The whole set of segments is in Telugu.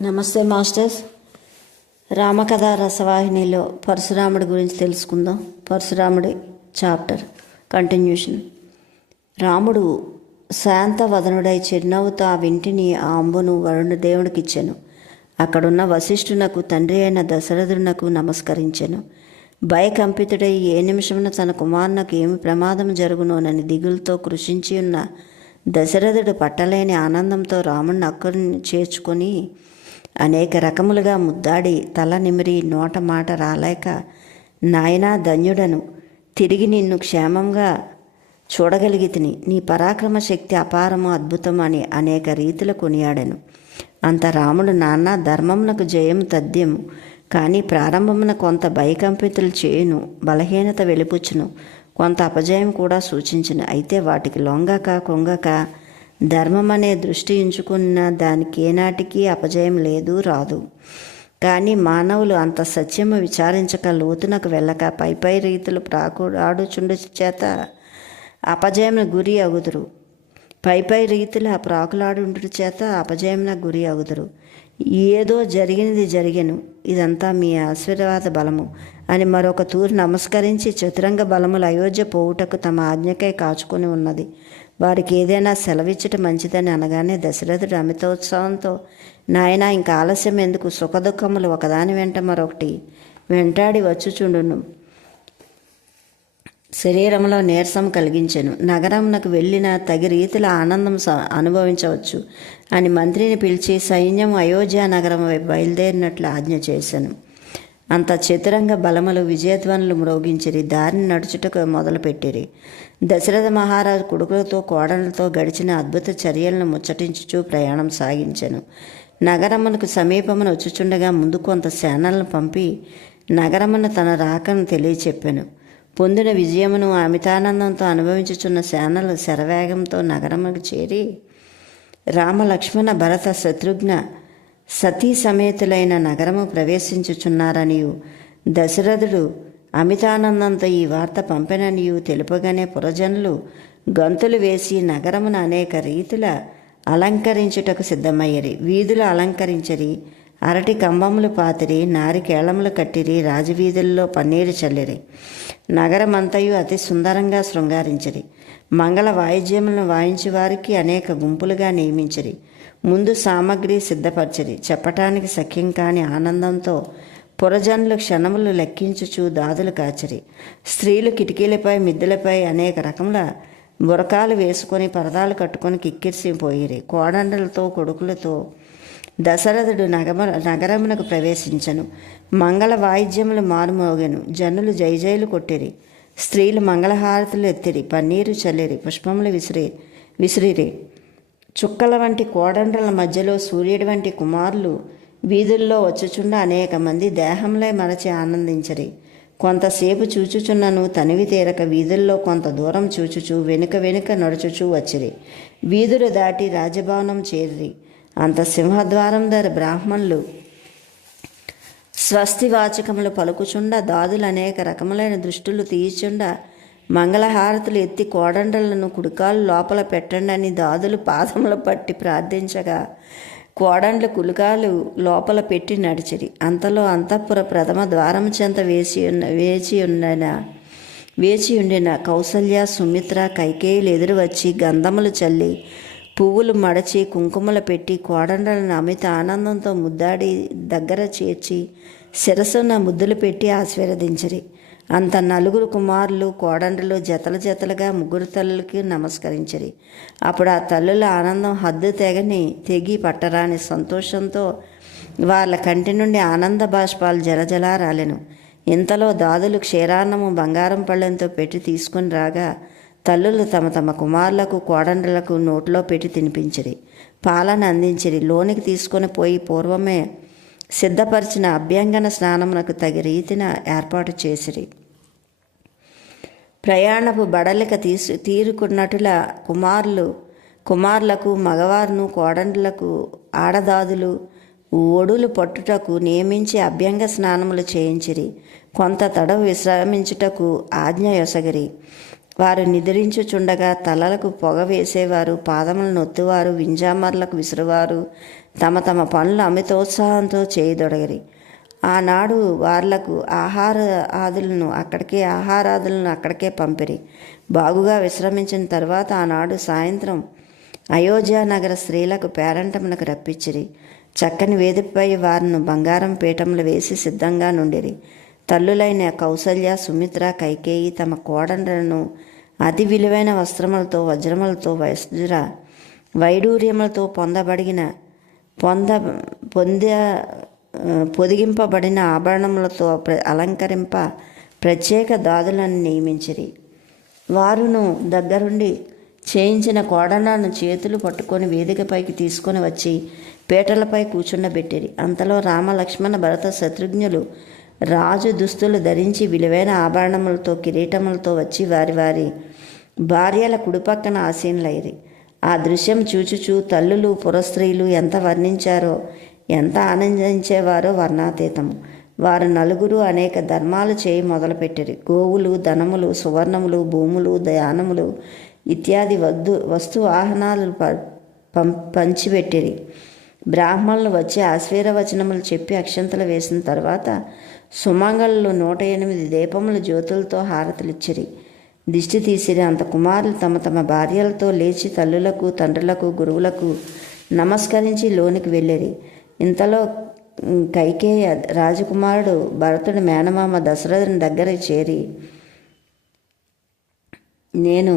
నమస్తే మాస్టర్స్. రామకథ రసవాహినిలో పరశురాముడి గురించి తెలుసుకుందాం. పరశురాముడి చాప్టర్ కంటిన్యూషన్. రాముడు శాంతవదనుడై చిరునవ్వుతో ఆ వింటిని ఆ అంబును వరుణదేవుడికి ఇచ్చెను. అక్కడున్న వశిష్ఠునకు తండ్రి అయిన దశరథునకు నమస్కరించెను. భయకంపితుడై ఏ నిమిషమున తన కుమారునకు ఏమి ప్రమాదం జరుగునోనని దిగులతో కృషించి ఉన్న దశరథుడు పట్టలేని ఆనందంతో రాముడిని అక్కడిని చేర్చుకొని అనేక రకములుగా ముద్దాడి తల నిమిరి నోట మాట రాలేక, నాయనా ధన్యుడను, తిరిగి నిన్ను క్షేమంగా చూడగలిగితిని, నీ పరాక్రమ శక్తి అపారము అద్భుతం అని అనేక రీతులు కొనియాడెను. అంత రాముడు, నాన్న ధర్మమునకు జయము తథ్యము, కానీ ప్రారంభమున కొంత భయకంపితులు చేయును, బలహీనత వెలిపుచ్చును, కొంత అపజయం కూడా సూచించును. అయితే వాటికి లొంగక కొంగక ధర్మం అనే దృష్టి ఉంచుకున్న దానికి ఏనాటికి అపజయం లేదు, రాదు. కానీ మానవులు అంత సత్యము విచారించక లోతునకు వెళ్ళక పై రీతులు ప్రాకులాడుచుండు చేత అపజయం గురి అగుదురు. పై రీతుల ప్రాకులాడుండు చేత అపజయమున గురి అగుదురు. ఏదో జరిగినది జరిగెను, ఇదంతా మీ ఆశీర్వాద బలము అని మరొక తూరు నమస్కరించి, చతురంగ బలములు అయోధ్య పోవుటకు తమ ఆజ్ఞకై కాచుకొని ఉన్నది, వారికి ఏదైనా సెలవిచ్చట మంచిదని అనగానే దశరథుడు అమితోత్సాహంతో, నాయనా ఇంకా ఆలస్యం ఎందుకు, సుఖదుఖములు ఒకదాని వెంట మరొకటి వెంటాడి వచ్చుచుండును, శరీరంలో నీరసం కలిగించెను, నగరమునకు వెళ్ళిన తగి రీతిలో ఆనందం అనుభవించవచ్చు అని మంత్రిని పిలిచి సైన్యం అయోధ్య నగరం వైపు బయలుదేరినట్లు ఆజ్ఞ చేశాను. అంత చతురంగ బలములు విజయధ్వనులు మ్రోగించిరి, దారిని నడుచుటకు మొదలుపెట్టిరి. దశరథ మహారాజు కొడుకులతో కోడలతో గడిచిన అద్భుత చర్యలను ముచ్చటించుచూ ప్రయాణం సాగించెను. నగరమునకు సమీపమును వచ్చుచుండగా ముందు కొంత సేనలను పంపి నగరమున తన రాకను తెలియచెప్పెను. పొందిన విజయమును అమితానందంతో అనుభవించుచున్న సేనలు శరవేగంతో నగరముకు చేరి రామ లక్ష్మణ భరత శత్రుఘ్న సతీ సమేతులైన నగరము ప్రవేశించుచున్నారనియు దశరథుడు అమితానందంతో ఈ వార్త పంపెననియు తెలుపగానే పురజనులు గంతులు వేసి నగరమును అనేక రీతుల అలంకరించుటకు సిద్ధమయ్యరి. వీధులు అలంకరించరి, అరటి కంబములు పాతిరి, నారికేళములు కట్టిరి, రాజవీధుల్లో పన్నీరు చల్లిరి. నగరమంతయు అతి సుందరంగా శృంగారించిరి. మంగళ వాయిద్యములను వాయించి వారికి అనేక గుంపులుగా నియమించిరి. ముందు సామగ్రి సిద్ధపరచిరి. చెప్పటానికి సఖ్యం కాని ఆనందంతో పురజనులు క్షణములు లెక్కించుచు దాదులు కాచిరి. స్త్రీలు కిటికీలపై మిద్దెలపై అనేక రకముల బురకాలు వేసుకొని పరదాలు కట్టుకొని కిక్కిరిసిపోయిరి. కోడండలతో కొడుకులతో దశరథుడు నగరమునకు ప్రవేశించెను. మంగళ వాయిద్యములు మారుమోగెను. జనులు జైజైలు కొట్టిరి. స్త్రీలు మంగళహారతులు ఎత్తిరి, పన్నీరు చల్లిరి, పుష్పములు విసిరిరి. చుక్కల వంటి కోడండ్రల మధ్యలో సూర్యుడి వంటి కుమారులు వీధుల్లో వచ్చుచుండ అనేక మంది దేహంలో మరచి ఆనందించరి. కొంతసేపు చూచుచున్నను తనివి తీరక వీధుల్లో కొంత దూరం చూచుచు వెనుక నడుచుచూ వచ్చిరి. వీధులు దాటి రాజభవనం చేరిరి. అంత సింహద్వారం ధర బ్రాహ్మణులు స్వస్తివాచకములు పలుకుచుండ, దాదులు అనేక రకములైన దృష్టులు తీయుచుండ మంగళహారతులు ఎత్తి కోడండలను కుడికాలు లోపల పెట్టండి అని దాదులు పాదములు పట్టి ప్రార్థించగా కోడండ్లు కులికాలు లోపల పెట్టి నడిచిరి. అంతలో అంతఃపుర ప్రథమ ద్వారము చెంత వేచి ఉండిన కౌసల్య, సుమిత్ర, కైకేయులు ఎదురు వచ్చి గంధములు చల్లి పువ్వులు మడచి కుంకుమలు పెట్టి కోడండలను అమిత ఆనందంతో ముద్దాడి దగ్గర చేర్చి శిరస్సున ముద్దులు పెట్టి ఆశీర్వదించిరి. అంత నలుగురు కుమారులు కోడండ్రులు జతలుగా ముగ్గురు తల్లులకి నమస్కరించిరి. అప్పుడు ఆ తల్లుల ఆనందం హద్దు తెగి పట్టరాని సంతోషంతో వాళ్ళ కంటి నుండి ఆనంద బాష్పాలు జలజలా రాలెను. ఇంతలో దాదులు క్షీరాన్నము బంగారం పళ్ళెంతో పెట్టి తీసుకుని రాగా తల్లులు తమ కుమారులకు కోడండ్రులకు నోట్లో పెట్టి తినిపించిరి, పాలను అందించిరి. లోనికి తీసుకొని పోయి పూర్వమే సిద్ధపరిచిన అభ్యంగన స్నానమునకు తగి రీతిన ఏర్పాటు చేసిరి. ప్రయాణపు బడలిక తీరుకున్నట్టుల కుమారులకు మగవారును కోడండ్రులకు ఆడదాదులు ఒడులు పట్టుటకు నియమించి అభ్యంగ స్నానములు చేయించిరి. కొంత తడవు విశ్రమించుటకు ఆజ్ఞ యొసగిరి. వారు నిద్రించుచుండగా తలలకు పొగ వేసేవారు, పాదములను నొత్తువారు, వింజామర్లకు విసురువారు, తమ తమ పనులు అమితోత్సాహంతో చేయదొడగిరి. ఆనాడు వార్లకు ఆహారాదులను అక్కడికే పంపిరి. బాగుగా విశ్రమించిన తర్వాత ఆనాడు సాయంత్రం అయోధ్య నగర స్త్రీలకు పేరంటమునకు రప్పించిరి. చక్కని వేదికపై వారిని బంగారం పీఠములు వేసి సిద్ధంగా నుండిరి. తల్లులైన కౌసల్య, సుమిత్ర, కైకేయి తమ కోడళ్లను అతి విలువైన వస్త్రములతో, వజ్రములతో, వైడూర్యములతో పొదిగింపబడిన ఆభరణములతో అలంకరింప ప్రత్యేక దాదులను నియమించిరి. వారును దగ్గరుండి చేయించిన కోడళ్లను చేతులు పట్టుకొని వేదికపైకి తీసుకొని వచ్చి పీటలపై కూర్చుండబెట్టిరి. అంతలో రామ, లక్ష్మణ, భరత, శత్రుఘ్నులు రాజు దుస్తులు ధరించి విలువైన ఆభరణములతో, కిరీటములతో వచ్చి వారి వారి భార్యల కుడిపక్కన ఆసీనులైరి. ఆ దృశ్యం చూచుచూ తల్లులు, పురస్త్రీలు ఎంత వర్ణించారో, ఎంత ఆనందించేవారో వర్ణాతీతము. వారు నలుగురు అనేక ధర్మాలు చేయి మొదలుపెట్టిరి. గోవులు, ధనములు, సువర్ణములు, భూములు, దానములు ఇత్యాది వస్తు వాహనాలు పంచిపెట్టిరి. బ్రాహ్మణులు వచ్చి ఆశీర్వచనములు చెప్పి అక్షంతలు వేసిన తర్వాత సుమంగళులు 108 దీపముల జ్యోతులతో హారతులిచ్చిరి. దిష్టి తీసిరి. అంత కుమారులు తమ తమ భార్యలతో లేచి తల్లులకు, తండ్రులకు, గురువులకు నమస్కరించి లోనికి వెళ్ళిరి. ఇంతలో కైకేయ రాజకుమారుడు భరతుడి మేనమామ దశరథుని దగ్గర చేరి, నేను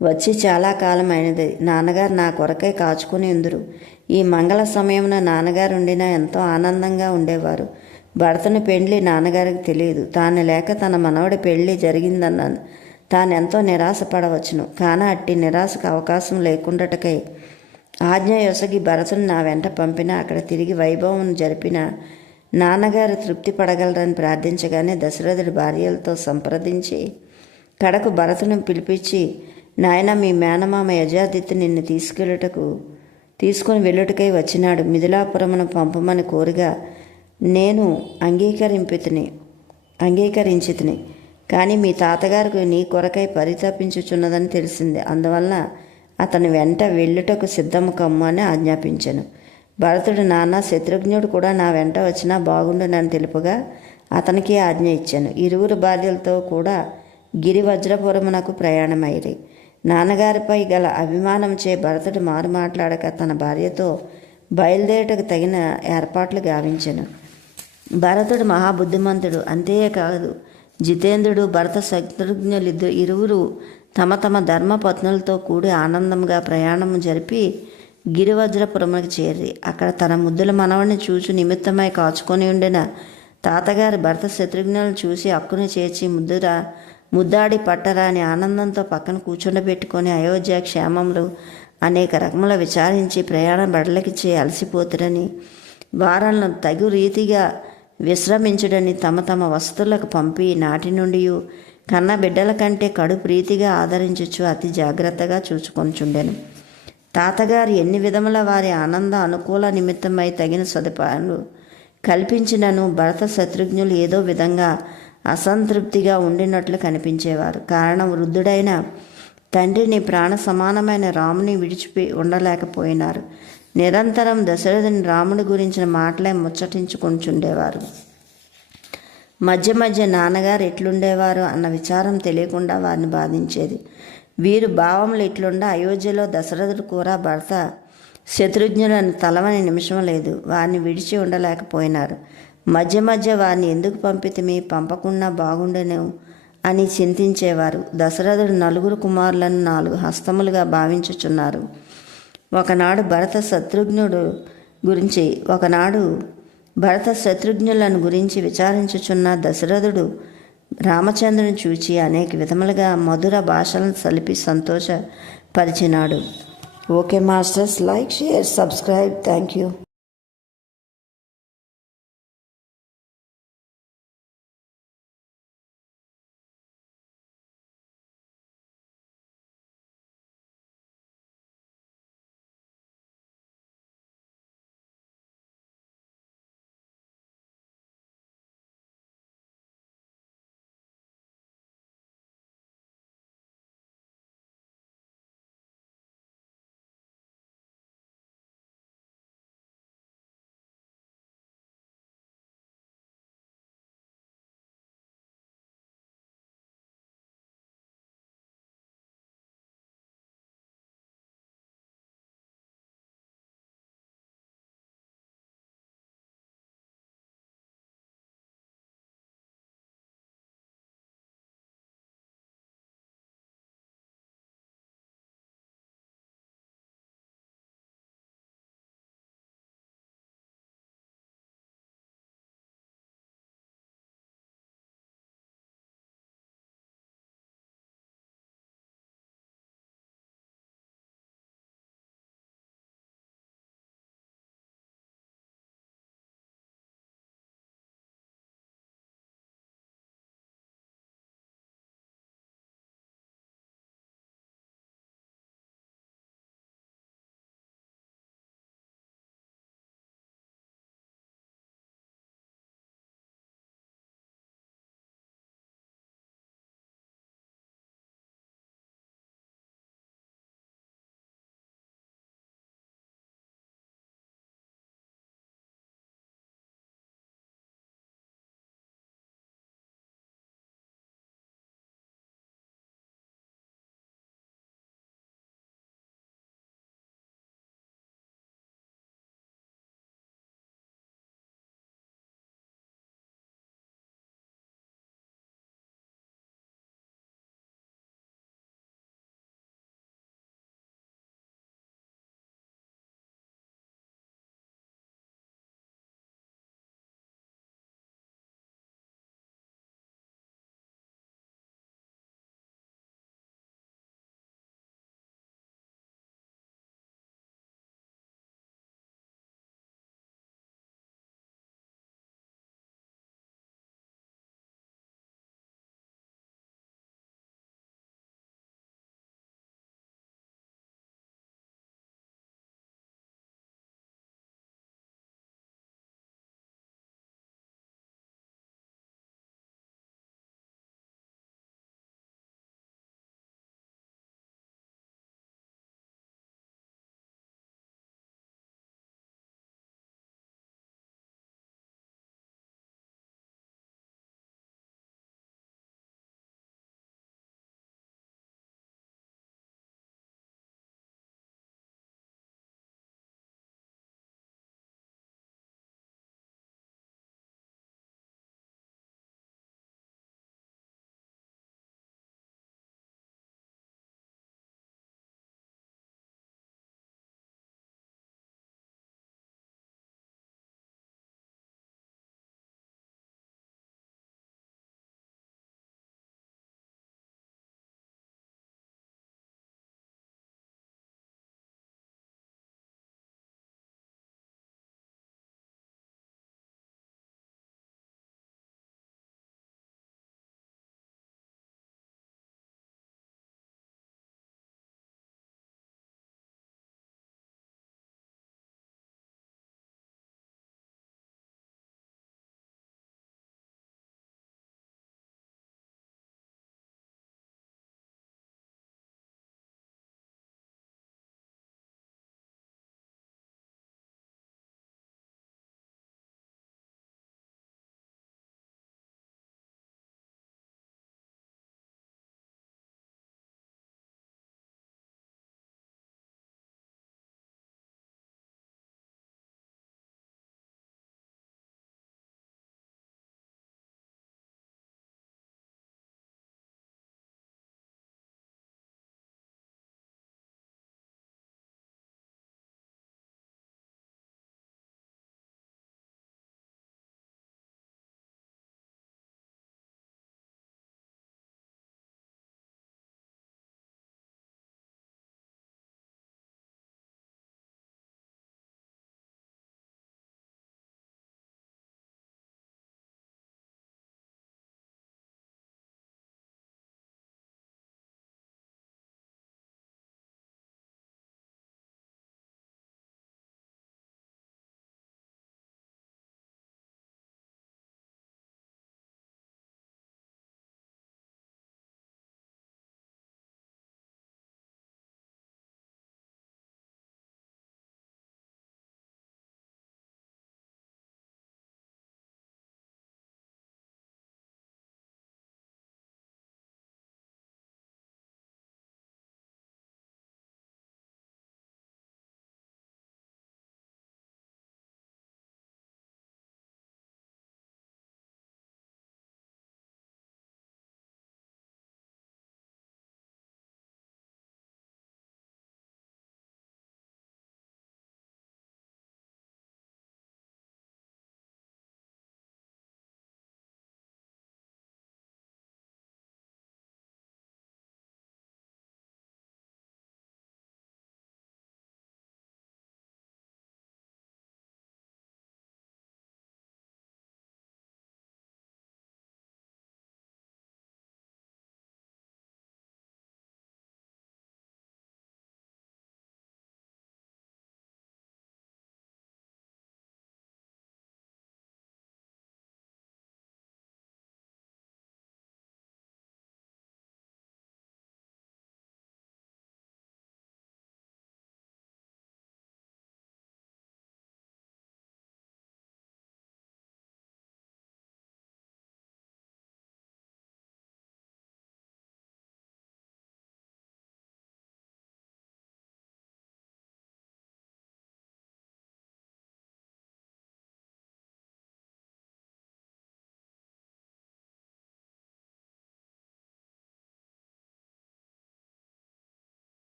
వచ్చి చాలా కాలం అయినది. నాన్నగారు నా కొరకై కాచుకొని ఉందురు. ఈ మంగళ సమయమున నాన్నగారు ఉండినా ఎంతో ఆనందంగా ఉండేవారు. భరతుని పెండ్లి నాన్నగారికి తెలియదు. తాను లేక తన మనవడి పెళ్లి జరిగిందన్నాను తానెంతో నిరాశపడవచ్చును. కాన అట్టి నిరాశకు అవకాశం లేకుండాటకై ఆజ్ఞ యొసగి భరతుని నా వెంట పంపిన అక్కడ తిరిగి వైభవం జరిపిన నాన్నగారు తృప్తి పడగలరని ప్రార్థించగానే దశరథుడి భార్యలతో సంప్రదించి కడకు భరతుని పిలిపించి, నాయన, మీ మేనమామ యజాదిత్య నిన్ను తీసుకొని వెళ్ళుటకై వచ్చినాడు. మిథిలాపురమును పంపమని కోరిగా నేను అంగీకరించితిని. కానీ మీ తాతగారికి నీ కొరకై పరితపించుచున్నదని తెలిసింది. అందువలన అతని వెంట వెళ్ళుటకు సిద్ధము కమ్ము అని ఆజ్ఞాపించాను. భరతుడు, నాన్న, శత్రుఘ్నుడు కూడా నా వెంట వచ్చినా బాగుండునని తెలుపుగా అతనికి ఆజ్ఞ ఇచ్చాను. ఇరువురు భార్యలతో కూడా గిరివజ్రపురమునకు ప్రయాణమైరి. నాన్నగారిపై గల అభిమానంచే భరతుడు మారు మాట్లాడక తన భార్యతో బయలుదేరుటకు తగిన ఏర్పాట్లు గావించెను. భరతుడు మహాబుద్ధిమంతుడు, అంతేకాదు జితేంద్రుడు. భరత శత్రుఘ్నులు ఇరువురు తమ తమ ధర్మపత్నులతో కూడి ఆనందంగా ప్రయాణం జరిపి గిరివజ్రపురములకు చేరి అక్కడ తన ముద్దుల మనవడిని చూచు నిమిత్తమై కాచుకొని ఉండిన తాతగారి భరత శత్రుఘ్నులను చూసి హక్కును చేర్చి ముద్దాడి పట్టరాని ఆనందంతో పక్కన కూర్చుండబెట్టుకొని అయోధ్య క్షేమములు అనేక రకముల విచారించి ప్రయాణం బడలకిచ్చే అలసిపోతురని, వారాలను తగు రీతిగా విశ్రమించుడని తమ తమ వసతులకు పంపి నాటి నుండి కన్న బిడ్డల కంటే కడు ప్రీతిగా ఆదరించుచు అతి జాగ్రత్తగా చూచుకొంచుండెను. తాతగారు ఎన్ని విధముల వారి ఆనంద అనుకూల నిమిత్తమై తగిన సదుపాయాలు కల్పించినను భరత శత్రుఘ్నులు ఏదో విధంగా అసంతృప్తిగా ఉండినట్లు కనిపించేవారు. కారణం, వృద్ధుడైన తండ్రిని, ప్రాణ సమానమైన రాముని విడిచిపి ఉండలేకపోయినారు. నిరంతరం దశరథుని రాముడి గురించిన మాటలే ముచ్చటించుకొంచుండేవారు. మధ్య మధ్య నాన్నగారు ఎట్లుండేవారు అన్న విచారం తెలియకుండా వారిని బాధించేది. వీరు భావములు ఇట్లుండా అయోధ్యలో దశరథుడు కూడా భరత శత్రుఘ్నులను తలవని నిమిషం లేదు. వారిని విడిచి ఉండలేకపోయినారు. మధ్య మధ్య వారిని ఎందుకు పంపితిమి, పంపకుండా బాగుండెను అని చింతించేవారు. దశరథుడు 4 కుమారులను 4 హస్తములుగా భావించుచున్నారు. ఒకనాడు భరత శత్రుఘ్నులను గురించి విచారించుచున్న దశరథుడు రామచంద్రుని చూచి అనేక విధములుగా మధుర భాషలను సలిపి సంతోషపరిచినాడు. Okay masters, like, share, subscribe. Thank you.